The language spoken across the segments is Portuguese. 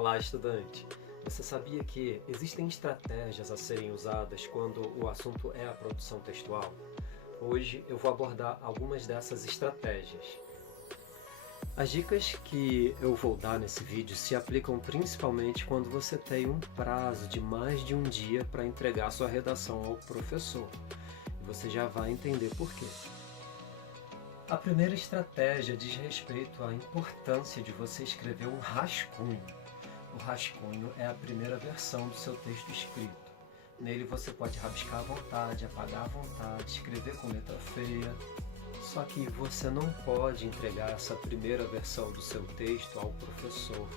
Olá, estudante! Você sabia que existem estratégias a serem usadas quando o assunto é a produção textual? Hoje eu vou abordar algumas dessas estratégias. As dicas que eu vou dar nesse vídeo se aplicam principalmente quando você tem um prazo de mais de um dia para entregar sua redação ao professor. E você já vai entender por quê. A primeira estratégia diz respeito à importância de você escrever um rascunho. O rascunho é a primeira versão do seu texto escrito. Nele você pode rabiscar à vontade, apagar à vontade, escrever com letra feia. Só que você não pode entregar essa primeira versão do seu texto ao professor,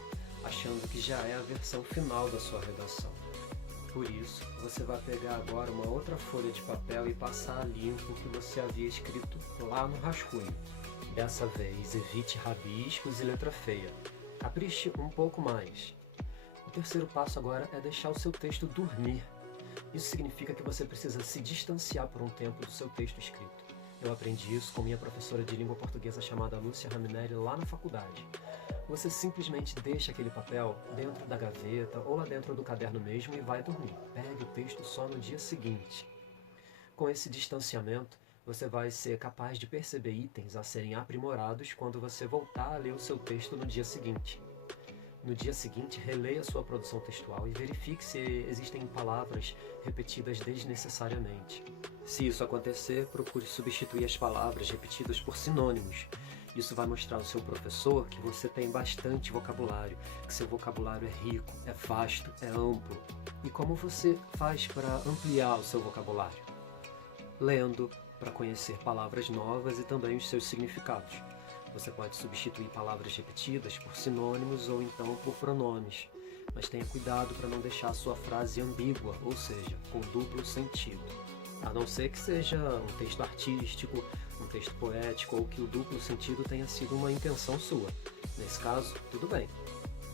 achando que já é a versão final da sua redação. Por isso, você vai pegar agora uma outra folha de papel e passar a limpo o que você havia escrito lá no rascunho. Dessa vez, evite rabiscos e letra feia. Capriche um pouco mais. O terceiro passo agora é deixar o seu texto dormir. Isso significa que você precisa se distanciar por um tempo do seu texto escrito. Eu aprendi isso com minha professora de língua portuguesa chamada Lúcia Raminelli lá na faculdade. Você simplesmente deixa aquele papel dentro da gaveta ou lá dentro do caderno mesmo e vai dormir. Pegue o texto só no dia seguinte. Com esse distanciamento, você vai ser capaz de perceber itens a serem aprimorados quando você voltar a ler o seu texto no dia seguinte. No dia seguinte, releia sua produção textual e verifique se existem palavras repetidas desnecessariamente. Se isso acontecer, procure substituir as palavras repetidas por sinônimos. Isso vai mostrar ao seu professor que você tem bastante vocabulário, que seu vocabulário é rico, é vasto, é amplo. E como você faz para ampliar o seu vocabulário? Lendo, para conhecer palavras novas e também os seus significados. Você pode substituir palavras repetidas por sinônimos ou então por pronomes. Mas tenha cuidado para não deixar a sua frase ambígua, ou seja, com duplo sentido. A não ser que seja um texto artístico, um texto poético ou que o duplo sentido tenha sido uma intenção sua. Nesse caso, tudo bem.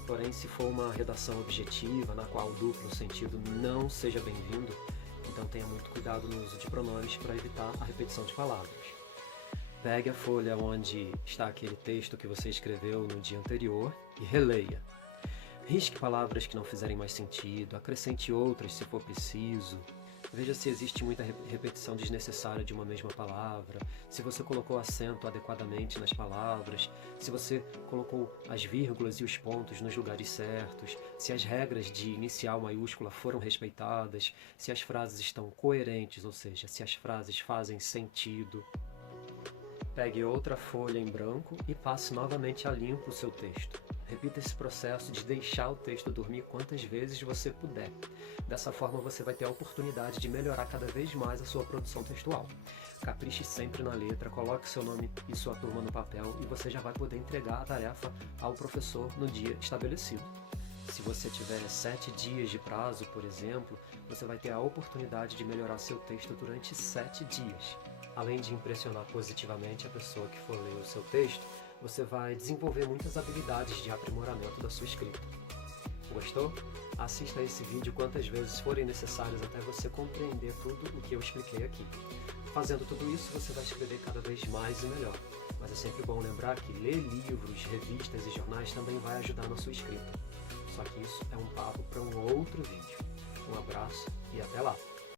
Porém, se for uma redação objetiva na qual o duplo sentido não seja bem-vindo, então tenha muito cuidado no uso de pronomes para evitar a repetição de palavras. Pegue a folha onde está aquele texto que você escreveu no dia anterior e releia. Risque palavras que não fizerem mais sentido, acrescente outras se for preciso. Veja se existe muita repetição desnecessária de uma mesma palavra, se você colocou acento adequadamente nas palavras, se você colocou as vírgulas e os pontos nos lugares certos, se as regras de inicial maiúscula foram respeitadas, se as frases estão coerentes, ou seja, se as frases fazem sentido. Pegue outra folha em branco e passe novamente a limpo o seu texto. Repita esse processo de deixar o texto dormir quantas vezes você puder. Dessa forma você vai ter a oportunidade de melhorar cada vez mais a sua produção textual. Capriche sempre na letra, coloque seu nome e sua turma no papel e você já vai poder entregar a tarefa ao professor no dia estabelecido. Se você tiver 7 dias de prazo, por exemplo, você vai ter a oportunidade de melhorar seu texto durante 7 dias. Além de impressionar positivamente a pessoa que for ler o seu texto, você vai desenvolver muitas habilidades de aprimoramento da sua escrita. Gostou? Assista a esse vídeo quantas vezes forem necessárias até você compreender tudo o que eu expliquei aqui. Fazendo tudo isso, você vai escrever cada vez mais e melhor. Mas é sempre bom lembrar que ler livros, revistas e jornais também vai ajudar na sua escrita. Só que isso é um papo para um outro vídeo. Um abraço e até lá!